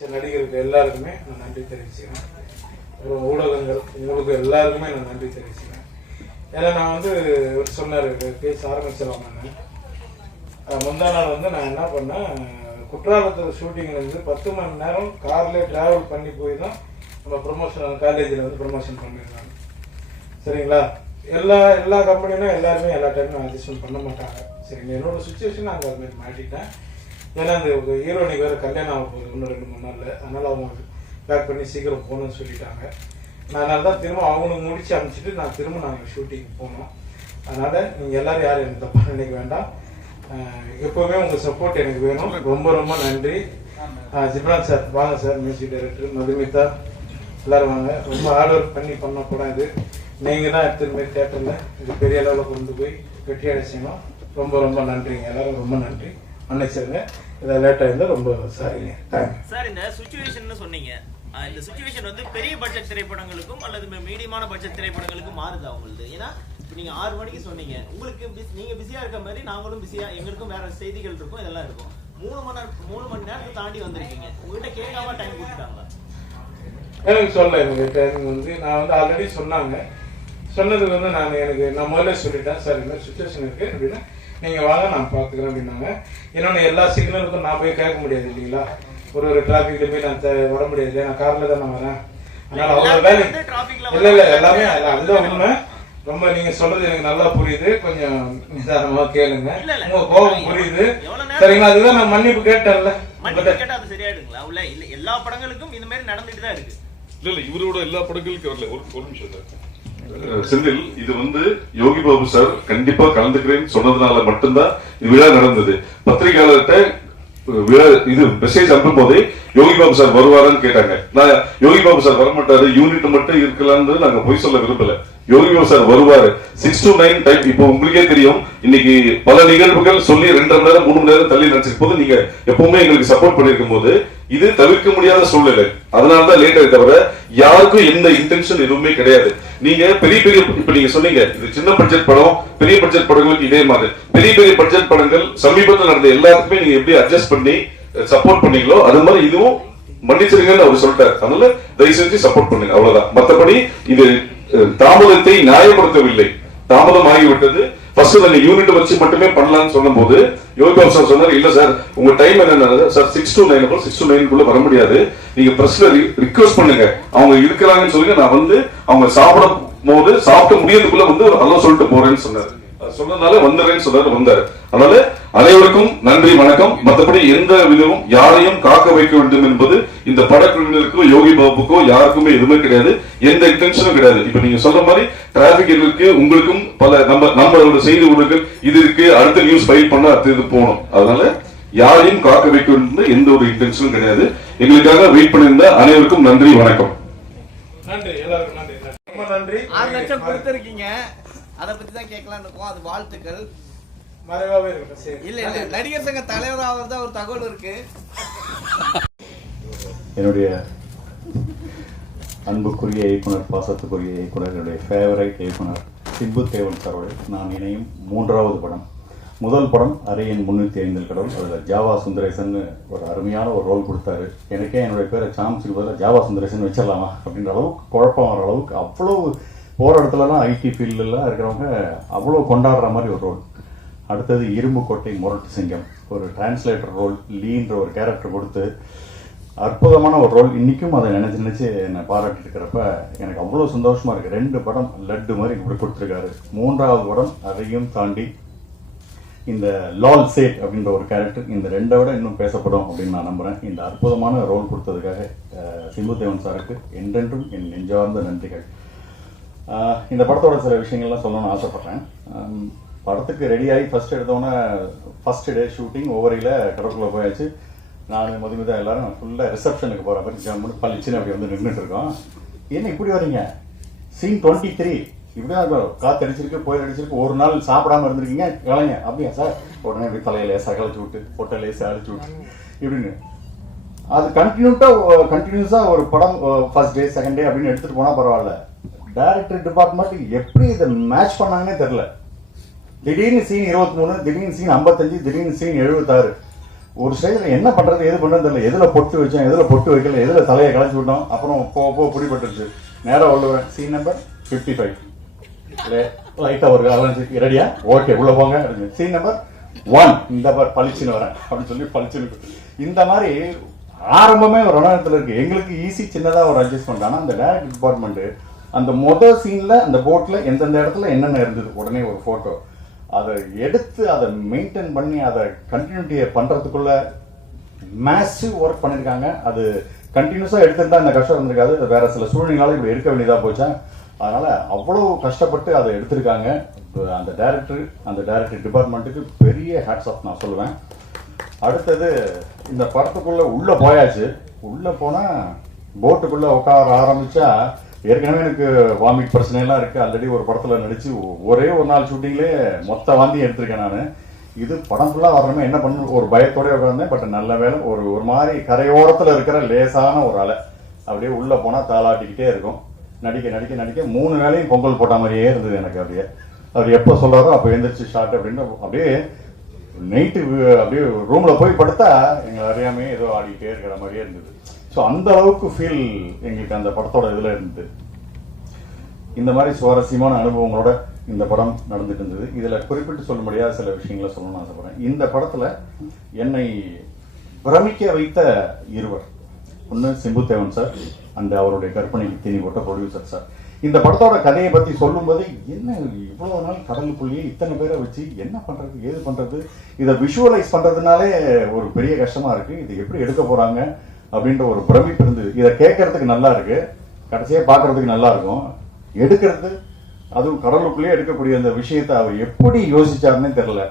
நடிகருக்கு எல்லாருக்குமே நான் நன்றி தெரிவிச்சுக்கிறேன். அப்புறம் ஊடகங்கள் உங்களுக்கு எல்லாருக்குமே நான் நன்றி தெரிவிச்சுக்கிறேன். ஏன்னா நான் வந்து சொன்னார் பேச ஆரம்பிச்சிடலாமான்னு. முந்தா நாள் நான் என்ன பண்ணேன், குற்றாலத்தில் ஷூட்டிங்கில் 10 மணி நேரம் கார்லேயே ட்ராவல் பண்ணி போய் தான் நம்ம ப்ரொமோஷன் காலேஜில் ப்ரொமோஷன் பண்ணியிருந்தாங்க. சரிங்களா? எல்லா கம்பெனியும் எல்லாருமே எல்லா டைமும் அட்ஜஸ்ட்மெண்ட் பண்ண மாட்டாங்க. சரிங்க, என்னோட சுச்சுவேஷன் அங்கே அது மாதிரி மாட்டிட்டேன். ஏன்னா அந்த ஹீரோனிக்கு வேறு கல்யாணம் ஆக போகுது இன்னும் 2-3 நாளில். அதனால் அவங்க பேக் பண்ணி சீக்கிரம் போகணும்னு சொல்லிட்டாங்க. நான் அதனால தான் திரும்ப அவங்களுக்கு முடிச்சு அனுப்பிச்சிட்டு நான் திரும்ப நாங்கள் ஷூட்டிங் போனோம். அதனால் நீங்கள் எல்லோரும் யாரும் எனக்கு தப்பாக நினைக்க வேண்டாம். எப்போவுமே உங்கள் சப்போர்ட் எனக்கு வேணும். ரொம்ப ரொம்ப நன்றி. ஜிப்ரான் சார் வாங்க சார், மியூசிக் டைரக்டர் மதுமிதா எல்லோரும் வாங்க. ரொம்ப ஹார்ட் ஒர்க் பண்ண படம் இது. நீங்கள் தான் எடுத்துகிட்டு போய் தேட்டரில் இது பெரிய அளவில் கொண்டு போய் வெற்றி அடைச்சிங்கன்னா ரொம்ப ரொம்ப நன்றிங்க. எல்லோரும் ரொம்ப நன்றி. மன்னிச்சிருங்க, இதை லேட்டாக இருந்தால் ரொம்ப சாரிங்க. சார், இந்த சுச்சுவேஷன் சொன்னீங்க, இந்த சுச்சுவேஷன் பெரிய பட்ஜெட் திரைப்படங்களுக்கும் அல்லது மீடியமான பட்ஜெட் திரைப்படங்களுக்கும் மாறுது அவங்களுக்கு. ஏன்னா இப்போ நீங்கள் 6 மணிக்கு சொன்னீங்க, உங்களுக்கு நீங்கள் பிஸியாக இருக்க மாதிரி நாங்களும் பிஸியாக, எங்களுக்கும் வேற செய்திகள் இருக்கும், இதெல்லாம் இருக்கும். 3 மணி நேரத்துக்கு தாண்டி வந்திருக்கீங்க. உங்கள்கிட்ட கேட்காம டைம் கொடுத்துட்டாங்களா? எனக்கு சொல்ல எனக்கு டைம் நான் ஆல்ரெடி சொன்னதுக்கு நான் முதல்ல சொல்லிட்டேன். சார் இந்த மாதிரி சுச்சுவேஷன் இருக்குது அப்படின்னா நீங்கள் வாங்க நான் பார்த்துக்கிறேன் அப்படின்னாங்க. இன்னொன்று எல்லா சிக்னலுக்கும் நான் போய் கேட்க முடியாது இல்லைங்களா? ஒரு டிராஃபிக்ல போய் நான் வர முடியாது இல்லையா? நான் காரில் தான் நான் வரேன். அதனால் அவங்க வேலை இல்லை எல்லாமே அதுதான் உண்மை. ரொம்ப நீங்கள் சொல்கிறது எனக்கு நல்லா புரியுது. கொஞ்சம் நிதானமாக கேளுங்க, உங்கள் கோபம் புரியுது. சரிங்களா? அதுதான் நான் மன்னிப்பு கேட்டேன்ல. எல்லா படங்களுக்கும் இந்த மாதிரி நடந்துட்டு தான் இருக்கு. இல்ல இவரோட எல்லா படங்களுக்கும் வரல. ஒரு நிமிஷம் சார். செந்தில், இது யோகி பாபு சார் கண்டிப்பா கலந்துக்கிறேன்னு சொன்னதுனால மட்டும்தான் விழா நடந்தது. பத்திரிகையாளர்கிட்ட இது மெசேஜ் அனுப்பும் போதே யோகி பாபு சார் வருவாரான்னு கேட்டாங்க. நான் யோகி பாபு சார் வரமாட்டாரு, யூனிட் மட்டும் இருக்கலாம்னு நாங்க பொய் சொல்ல விரும்பல. யோகி பாபு சார் வருவாரு. 6 to 9 டைம். இப்போ உங்களுக்கே தெரியும், இன்னைக்கு பல நிகழ்வுகள் சொல்லி 2.5 மணி நேரம் 3 மணி நேரம் தள்ளி நினைச்சிருக்கும் போது நீங்க எப்பவுமே எங்களுக்கு சப்போர்ட் பண்ணிருக்கும் போது இது தவிர்க்க முடியாத சூழ்நிலை. அதனாலதான் லேட் ஆகி தவிர யாருக்கும் எந்த இன்டென்ஷன் எதுவுமே கிடையாது. நீங்க பெரிய இப்ப நீங்க சொன்னீங்க இது சின்ன பட்ஜெட் படம், பெரிய பட்ஜெட் படங்களுக்கு இதே மாதிரி பெரிய பட்ஜெட் படங்கள் சமீபத்தில் நடந்த எல்லாத்துக்குமே நீங்க எப்படி அட்ஜஸ்ட் பண்ணி சப்போர்ட் பண்ணீங்களோ அது மாதிரி இதுவும் மன்னிச்சிருங்கன்னு அவர் சொல்லிட்டார். அதனால தயவு செஞ்சு சப்போர்ட் பண்ணுங்க, அவ்வளவுதான். மற்றபடி இது தாமதத்தை நியாயப்படுத்தவில்லை. தாமதம் ஆகிவிட்டது. ஃபர்ஸ்ட் அந்த யூனிட் வச்சு மட்டுமே பண்ணலாம்னு சொன்ன போது யோகி பாபு சார் சொன்னார், இல்ல சார் உங்க டைம் என்ன சார் 6 to 9 வர முடியாது, நீங்க பிரஸ்ல ரிக்வெஸ்ட் பண்ணுங்க, அவங்க இருக்கிறாங்கன்னு சொல்லுங்க, நான் அவங்க சாப்பிடும் போது சாப்பிட்டு முடியறதுக்குள்ள ஹலோ சொல்லிட்டு போறேன்னு சொன்னாரு. சொன்னதுனால வந்துடுறேன்னு சொன்னாரு, வந்தாரு. அதனால அனைவருக்கும் நன்றி, வணக்கம். மற்றபடி எந்த விதமும் யாரையும் காக்க வைக்க வேண்டும் என்பது இந்த படக்குழுவினருக்கோ யோகி பாபுக்கோ யாருக்குமே எதுவுமே கிடையாது, எந்த இன்டென்ஷனும் கிடையாது. இப்ப நீங்க சொல்ற மாதிரி டிராபிக் இருக்கு, உங்களுக்கும் பல நம்மளோட செய்தி ஊடகங்கள் இது இருக்கு, அடுத்த நியூஸ் ஃபைல் பண்ண அடுத்த இது போகணும். அதனால யாரையும் காக்க வைக்க வேண்டும் எந்த ஒரு இன்டென்ஷனும் கிடையாது. எங்களுக்காக வெயிட் பண்ணியிருந்த அனைவருக்கும் நன்றி, வணக்கம். நன்றி, எல்லாருக்கும் நன்றி. ரொம்ப நன்றி. 6 லட்சம் கொடுத்திருக்கீங்க, அதை பத்தி தான் கேட்கலாம்னு இருக்கோம். அது வாழ்த்துக்கள். மறைவாகவே இருக்கு. இல்ல நடிகர் சங்க தலைவர் ஆகிறதா ஒரு தகவல் இருக்கு. என்னுடைய அன்புக்குரிய இயக்குனர், பாசத்துக்குரிய இயக்குனர், என்னுடைய ஃபேவரைட் இயக்குனர் சிம்பு தேவன் சாரோட நான் இணையும் 3வது படம். முதல் படம் அரியன் 305 கடவுள். அதில் ஜாவா சுந்தரேசன் ஒரு அருமையான ஒரு ரோல் கொடுத்தாரு. எனக்கே என்னுடைய பேரை சாமிச்சுக்கு பதிலாக ஜாவா சுந்தரேசன் வச்சிடலாமா அப்படின்ற அளவுக்கு குழப்பம் வர அளவுக்கு அவ்வளோ போகிற இடத்துலலாம் ஐடி ஃபீல்டெலாம் இருக்கிறவங்க அவ்வளோ கொண்டாடுற மாதிரி ஒரு ரோல். அடுத்தது இரும்பு கோட்டை முரட்டு சிங்கம், ஒரு டிரான்ஸ்லேட்டர் ரோல், லீன்ற ஒரு கேரக்டர் கொடுத்து அற்புதமான ஒரு ரோல். இன்றைக்கும் அதை நினச்சி என்னை பாராட்டிட்டு இருக்கிறப்ப எனக்கு அவ்வளோ சந்தோஷமாக இருக்குது. 2 படம் லட்டு மாதிரி இப்படி கொடுத்துருக்காரு. 3வது படம் அதையும் தாண்டி இந்த லால் சேட் அப்படின்ற ஒரு கேரக்டர் இந்த 2 விட இன்னும் பேசப்படும் அப்படின்னு நான் நம்புகிறேன். இந்த அற்புதமான ரோல் கொடுத்ததுக்காக சிம்பு தேவன் சாருக்கு என்றென்றும் என் நெஞ்சார்ந்த நன்றிகள். இந்த படத்தோட சில விஷயங்கள்லாம் சொல்லணும்னு ஆசைப்பட்றேன். படத்துக்கு ரெடியாகி ஃபர்ஸ்ட் எடுத்தோன்னே ஃபர்ஸ்ட் டே ஷூட்டிங் ஓவரையில் கடற்குள்ளே போயாச்சு. நான் மதுமிதா எல்லாரும் ஃபுல்லாக ரிசப்ஷனுக்கு போகிற மாதிரி ஜம்முன்னு பளிச்சுன்னு அப்படி நின்றுட்டு இருக்கோம். என்ன இப்படி வரீங்க, சீன் 23 இப்படி தான் இருக்கும், காற்று அடிச்சிருக்கு, புயல் அடிச்சிருக்கு, ஒரு நாள் சாப்பிடாம இருந்திருக்கீங்க கலைங்க. அப்படியா சார்? உடனே இப்படி தலையில சகலிச்சு விட்டு பொட்டை லேசாக அடிச்சு விட்டு இப்படின்னு அது கண்டினியூஸாக ஒரு படம் ஃபர்ஸ்ட் டே செகண்ட் டே அப்படின்னு எடுத்துகிட்டு போனால் பரவாயில்ல. டைரக்டர் டிபார்ட்மெண்ட் எப்படி இதை மேட்ச் பண்ணாங்கன்னே தெரில. திடீர்னு சீன் 23, திடீர்னு சீன் 55, திடீர்னு சீன் 76. ஒரு ஸ்டேஜில் என்ன பண்ணுறது எது பண்ணுறது தெரியல. எதில் பொட்டு வச்சோம், எதில் பொட்டு வைக்கல, எதில் தலையை களைச்சி விட்டோம். அப்புறம் பிடிபட்டுருச்சு. நேராக உள்ளவன் சீன் நம்பர் 55 லைட்டாக ஒரு அலைஞ்சு ரெடியா ஓகே உள்ள போங்க. சீன் நம்பர் 1 இந்த பளிச்சுன்னு வரேன் அப்படின்னு சொல்லி பளிச்சுன்னு. இந்த மாதிரி ஆரம்பமே ஒரு ரணத்தில் இருக்கு. எங்களுக்கு ஈஸி சின்னதாக ஒரு அட்ஜஸ்ட்மெண்ட். ஆனால் அந்த டைரக்ட் டிபார்ட்மெண்ட்டு அந்த மொதல் சீனில் அந்த போட்டில் எந்தெந்த இடத்துல என்னென்ன இருந்தது உடனே ஒரு ஃபோட்டோ அதை எடுத்து அதை மெயின்டைன் பண்ணி அதை கண்டினியூட்டியை பண்ணுறதுக்குள்ள மேசிவ் ஒர்க் பண்ணியிருக்காங்க. அது கண்டினியூஸாக எடுத்துட்டு இந்த கஷ்டம் இருந்திருக்காது. வேற சில சூழ்நிலையால இப்படி எடுக்க வேண்டியதாக போச்சா. அதனால அவ்வளோ கஷ்டப்பட்டு அதை எடுத்திருக்காங்க. அந்த டைரக்டர் டிபார்ட்மெண்ட்டுக்கு பெரிய ஹேட்ஸ் ஆஃப் நான் சொல்லுவேன். அடுத்தது இந்த படத்துக்குள்ள உள்ள போயாச்சு. உள்ள போனா போட்டுக்குள்ள உட்கார ஆரம்பிச்சா ஏற்கனவே எனக்கு வாமிட் பிரச்சனைலாம் இருக்கு. ஆல்ரெடி ஒரு படத்துல நடிச்சு ஒரே ஒரு நாள் ஷூட்டிங்லேயே மொத்த வாந்தி எடுத்திருக்கேன் நான். இது படம் ஃபுல்லாக வரணுமே என்ன பண்ணு ஒரு பயத்தோடய உட்கார்ந்தேன். பட் நல்ல வேலை ஒரு மாதிரி கரையோரத்தில் இருக்கிற லேசான ஒரு அலை அப்படியே உள்ள போனா தாளாட்டிக்கிட்டே இருக்கும். நடிக்க 3 வேளையும் பொங்கல் போட்ட மாதிரியே இருந்தது எனக்கு. அப்படியே அவர் எப்போ சொல்றாரோ அப்போ எந்திரிச்சு ஷார்ட் அப்படின்னு அப்படியே நைட்டு அப்படியே ரூம்ல போய் படுத்தா எங்களை அறியாமே ஏதோ ஆடிக்கிட்டே இருக்கிற மாதிரியே இருந்தது. ஸோ அந்த அளவுக்கு ஃபீல் எங்களுக்கு அந்த படத்தோட இதில் இருந்தது. இந்த மாதிரி சுவாரஸ்யமான அனுபவங்களோட இந்த படம் நடந்துட்டு இருந்தது. இதில் குறிப்பிட்டு சொல்ல முடியாத சில விஷயங்களை சொல்லணும்னு ஆசைப்படுறேன். இந்த படத்தில் என்னை பிரமிக்க வைத்த இருவர், ஒன்று சிம்புதேவன் சார் அண்ட் அவருடைய கற்பனைக்கு தீனி போட்ட ப்ரொடியூசர் சார். இந்த படத்தோட கதையை பற்றி சொல்லும்போது என்ன இவ்வளோ நாள் கடலுக்குள்ளேயே இத்தனை பேரை வச்சு என்ன பண்ணுறது ஏது பண்ணுறது இதை விஷுவலைஸ் பண்ணுறதுனாலே ஒரு பெரிய கஷ்டமாக இருக்குது. இது எப்படி எடுக்க போகிறாங்க அப்படின்ற ஒரு பிரமிப்பு இருந்தது. இதை கேட்கறதுக்கு நல்லா இருக்கு, கடைசியாக பார்க்கறதுக்கு நல்லா இருக்கும். எடுக்கிறது அதுவும் கடலுக்குள்ளேயே எடுக்கக்கூடிய அந்த விஷயத்தை அவர் எப்படி யோசிச்சாருன்னே தெரியல.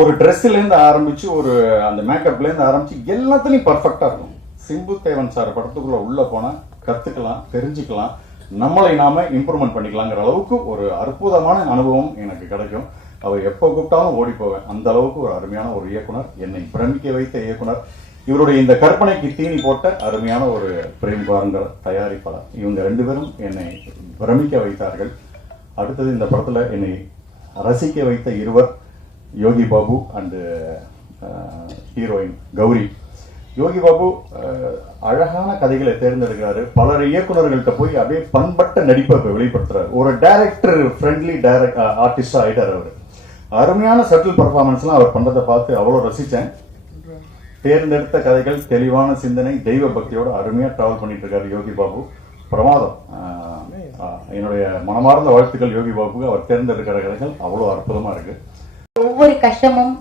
ஒரு ட்ரெஸ்லேருந்து ஆரம்பிச்சு ஒரு அந்த மேக்கப்லேருந்து ஆரம்பிச்சு எல்லாத்துலேயும் பர்ஃபெக்டாக இருக்கும். சிம்புதேவன் சார் படத்துக்குள்ள உள்ள போனால் கற்றுக்கலாம், தெரிஞ்சுக்கலாம், நம்மளை நாம இம்ப்ரூவ்மெண்ட் பண்ணிக்கலாங்கிற அளவுக்கு ஒரு அற்புதமான அனுபவம் எனக்கு கிடைக்கும். அவர் எப்போ கூப்பிட்டாலும் ஓடி போவேன். அந்த அளவுக்கு ஒரு அருமையான ஒரு இயக்குனர், என்னை பிரமிக்க வைத்த இயக்குனர். இவருடைய இந்த கற்பனைக்கு தீனி போட்ட அருமையான ஒரு பிரேம் பாருங்கர் தயாரிப்பாளர். இவங்க 2 பேரும் என்னை பிரமிக்க வைத்தார்கள். அடுத்தது இந்த படத்துல என்னை ரசிக்க வைத்த இருவர், யோகி பாபு அண்டு ஹீரோயின் கௌரி. யோகி பாபு அழகான கதைகளை தேர்ந்தெடுக்கிறாரு. பலர் இயக்குநர்கள்ட்ட போய் அப்படியே பண்பட்ட நடிப்பை வெளிப்படுத்துறாரு. ஒரு டைரக்டர் ஃப்ரெண்ட்லி ஆர்டிஸ்டா ஆயிட்டார் அவர். அருமையான சட்டில் பர்ஃபார்மன்ஸ்லாம் அவர் பண்றதை பார்த்து அவ்வளோ ரசித்தேன். தேர்ந்தெடுத்த கதைகள், தெளிவான சிந்தனை, தெய்வ பக்தியோட அருமையா டிராவல் பண்ணிட்டு இருக்காரு யோகி பாபு. பிரமாதம். என்னுடைய மனமார்ந்த வாழ்த்துக்கள் யோகி பாபுக்கு. அவர் தேர்ந்தெடுக்கிற கதைகள் அவ்வளோ அற்புதமா இருக்கு. ஒவ்வொரு கஷ்டமும்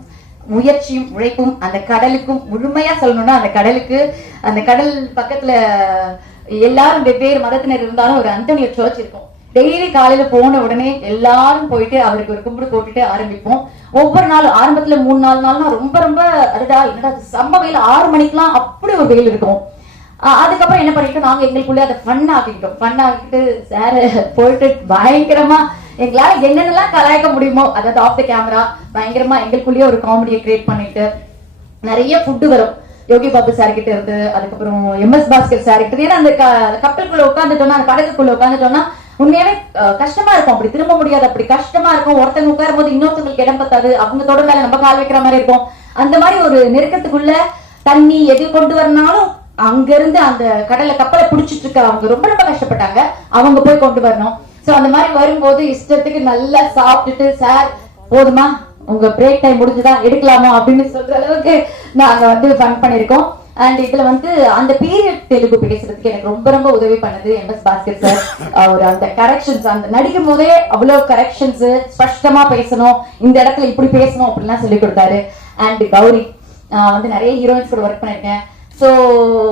முயற்சியும் உழைப்பும் அந்த கடலுக்கும் முழுமையா சொல்லணும்னா அந்த கடல் பக்கத்துல எல்லாரும் வெவ்வேறு மதத்தினர் இருந்தாலும் ஒரு அந்தோனியோ சர்ச் இருக்கும். டெய்லி காலையில போன உடனே எல்லாரும் போயிட்டு அவருக்கு ஒரு கும்பிடு போட்டுட்டு ஆரம்பிப்போம். ஒவ்வொரு நாளும் ஆரம்பத்துல 3-4 நாள்னா ரொம்ப ரொம்ப அதுடா என்னடா செம்ம வெயில், 6 மணிக்கெல்லாம் அப்படி ஒரு வெயில் இருக்கும். அதுக்கப்புறம் என்ன பண்ணிட்டோம், நாங்க எங்களுக்குள்ள அதை ஃபன் ஆக்கிட்டு சார் போயிட்டு பயங்கரமா எங்களால என்னென்னலாம் கலாய்க்க முடியுமோ, அதாவது ஆஃப் த கேமரா பயங்கரமா எங்களுக்குள்ளேயே ஒரு காமெடியை கிரியேட் பண்ணிட்டு நிறைய ஃபுட்டு வரும் யோகி பாபு சார் கிட்ட இருந்து, அதுக்கப்புறம் MS பாஸ்கர் சார் கிட்ட. ஏன்னா அந்த கப்பலுக்குள்ள உட்காந்துட்டோம்னா, அந்த படகுக்குள்ள உட்காந்துட்டோம்னா உண்மையாவே கஷ்டமா இருக்கும். அப்படி திரும்ப முடியாது, அப்படி கஷ்டமா இருக்கும். ஒருத்தங்க உட்காரும் போது இன்னொருத்தவங்களுக்கு இடம் பத்தாது, அவங்க தொட மேல நம்ம கால் வைக்கிற மாதிரி இருக்கும். அந்த மாதிரி ஒரு நெருக்கத்துக்குள்ள தண்ணி எது கொண்டு வரனாலும் அங்க இருந்து அந்த கப்பலை பிடிச்சிட்டு இருக்க அவங்க ரொம்ப ரொம்ப கஷ்டப்பட்டாங்க. அவங்க போய் கொண்டு வரணும். சோ அந்த மாதிரி வரும்போது இஷ்டத்துக்கு நல்லா சாப்பிட்டுட்டு, சார் போதுமா உங்க பிரேக் டைம் முடிஞ்சுதா எடுக்கலாமா அப்படின்னு சொல்ற அளவுக்கு நாங்க ஃபன் பண்ணிருக்கோம். அண்ட் இதுல அந்த பீரியட் தெலுங்கு பேசுறதுக்கு எனக்கு ரொம்ப ரொம்ப உதவி பண்ணது MS பாஸ்கர் சார். அவர் அந்த கரெக்ஷன்ஸ், அந்த நடிக்கும் போதே அவ்வளவு கரெக்ஷன்ஸ், ஸ்பஷ்டமா பேசணும், இந்த இடத்துல இப்படி பேசணும் அப்படின்லாம் சொல்லி கொடுத்தாரு. அண்ட் கௌரி நிறைய ஹீரோயின்ஸ் கூட ஒர்க் பண்ணிருக்கேன். சோ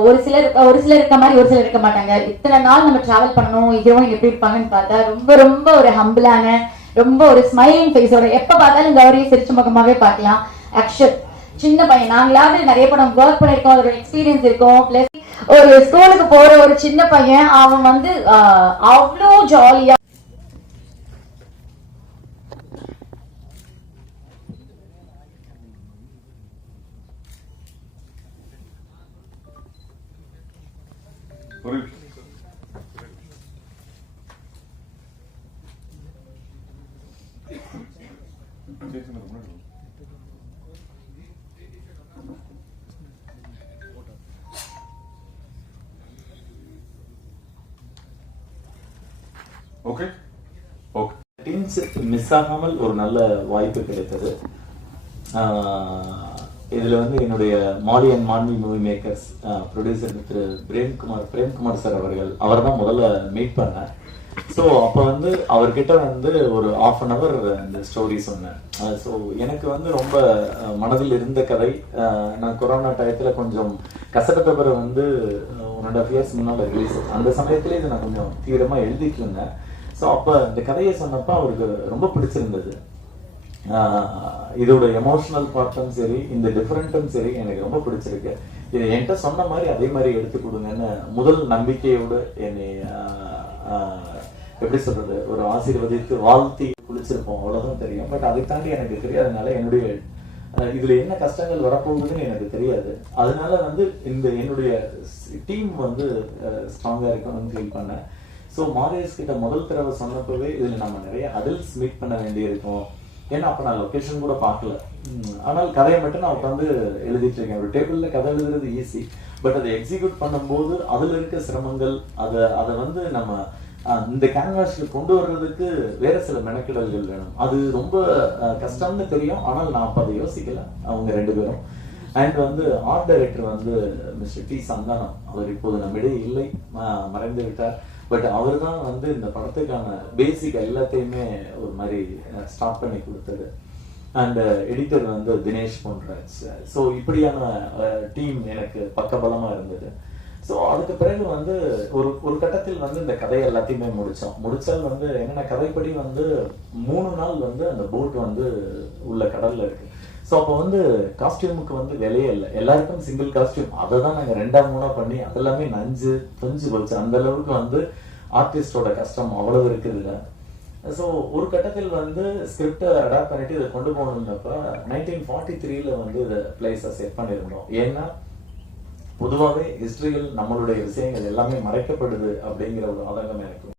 ஒரு சிலர் இருக்க மாதிரி ஒரு சிலர் இருக்க மாட்டாங்க. இத்தனை நாள் நம்ம டிராவல் பண்ணணும், ஹீரோயின் எப்படி இருப்பாங்கன்னு பார்த்தா ரொம்ப ரொம்ப ஒரு ஹம்பிளான, ரொம்ப ஒரு ஸ்மைலிங் ஃபேஸோட எப்ப பார்த்தாலும் கௌரியை சிரிச்ச முகமாவே பார்க்கலாம். ஆக்சுவல் சின்ன பையன், நாங்களாவது நிறைய படம் ஒர்க் பண்ணிருக்கோம், அதோட எக்ஸ்பீரியன்ஸ் இருக்கும். பிளஸ் ஒரு ஸ்கூலுக்கு போற ஒரு சின்ன பையன், அவன் அவ்வளோ ஜாலியா ஓகே ஓகே. டீம்ஸ் மிஸ் ஆகாமல் ஒரு நல்ல வாய்ப்பு கிடைத்தது. இதுல வந்து என்னுடைய Maali and Maanvi movie makers producer திரு பிரேம்குமார் சார் அவர் தான் முதல்ல மீட் பண்ணேன். ஸோ அப்போ வந்து அவர்கிட்ட வந்து ஒரு 1/2 hour அந்த ஸ்டோரி சொன்னேன். ஸோ எனக்கு வந்து ரொம்ப மனதில் இருந்த கதை. நான் கொரோனா டயத்தில் கொஞ்சம் கசட பேப்பரை வந்து 1.5 years முன்னால் ரிலீஸ், அந்த சமயத்துல இதை நான் கொஞ்சம் தீவிரமாக எழுதிட்டு இருந்தேன். ஸோ அப்போ இந்த கதையை சொன்னப்போ அவருக்கு ரொம்ப பிடிச்சிருந்தது. இதோட எமோஷனல் பார்ட்டும் சரி, இந்த டிஃபரெண்ட்டும் சரி எனக்கு ரொம்ப பிடிச்சிருக்கு. இதை என்கிட்ட சொன்ன மாதிரி அதே மாதிரி எடுத்து கொடுங்கன்னு முதல் நம்பிக்கையோடு என்னை எப்படி சொல்றது, ஒரு ஆசீர்வதித்து வாழ்த்தி குளிச்சிருப்போம், அவ்வளவுதான் தெரியும். பட் அதை தாண்டி எனக்கு தெரியாதனால என்னுடைய இதுல என்ன கஷ்டங்கள் வரப்போகுதுன்னு எனக்கு தெரியாது. அதனால வந்து இந்த என்னுடைய டீம் வந்து ஸ்ட்ராங்கா இருக்கணும்னு ஃபீல் பண்ணேன். ஸோ மாரியஸ் கிட்ட முதல் தடவை சொன்னப்பவே இதுல நம்ம நிறைய அடல்ட்ஸ் மீட் பண்ண வேண்டியிருக்கும். ஏன்னா அப்ப நான் லொகேஷன் கூட பார்க்கல. ஆனால் கதையை மட்டும் நான் உட்காந்து எழுதிட்டு இருக்கேன். ஒரு டேபிள்ல கதை எழுதுறது ஈஸி, பட் அதை எக்ஸிக்யூட் பண்ணும்போது அதுல இருக்க சிரமங்கள், அதை வந்து நம்ம இந்த கேன்வாஸ்ல கொண்டு வர்றதுக்கு வேற சில மெனக்கிடல்கள் வேணும். அது ரொம்ப கஷ்டம்னு தெரியும், ஆனால் நான் அப்ப அதை யோசிக்கல. அவங்க 2 பேரும் அண்ட் வந்து ஆர்ட் டைரக்டர் வந்து மிஸ்டர் டி சந்தானம், அவர் இப்போது நம்மிடையே இல்லை, மறைந்து விட்டார். பட் அவர் தான் வந்து இந்த படத்துக்கான பேசிக் எல்லாத்தையுமே ஒரு மாதிரி ஸ்டார்ட் பண்ணி கொடுத்தது. அண்ட் எடிட்டர் வந்து தினேஷ் பொன்ராஜ். ஸோ இப்படியான டீம் எனக்கு பக்கபலமா இருந்தது. ஸோ அதுக்கு பிறகு வந்து ஒரு கட்டத்தில் வந்து இந்த கதையை எல்லாத்தையுமே முடிச்சால் வந்து என்னென்ன கதைப்படி வந்து 3 நாள் வந்து அந்த போட் வந்து உள்ள கடல்ல இருக்கு. ஸோ அப்போ வந்து காஸ்டியூமுக்கு வந்து விலையே இல்லை, எல்லாருக்கும் சிங்கிள் காஸ்டியூம். அதை தான் நாங்கள் 2-3 பண்ணி அதெல்லாமே தொஞ்சு போச்சு. அந்த அளவுக்கு வந்து ஆர்டிஸ்டோட கஷ்டம் அவ்வளவு இருக்குதுல்ல. ஸோ ஒரு கட்டத்தில் வந்து ஸ்கிரிப்டை அடாப்ட் பண்ணிட்டு இதை கொண்டு போகணும்னப்ப 1943 வந்து இதை பிளேஸை செட் பண்ணியிருந்தோம். ஏன்னா பொதுவாகவே ஹிஸ்டரியில் நம்மளுடைய விஷயங்கள் எல்லாமே மறைக்கப்படுது அப்படிங்கிற ஒரு ஆதங்கம் எனக்கு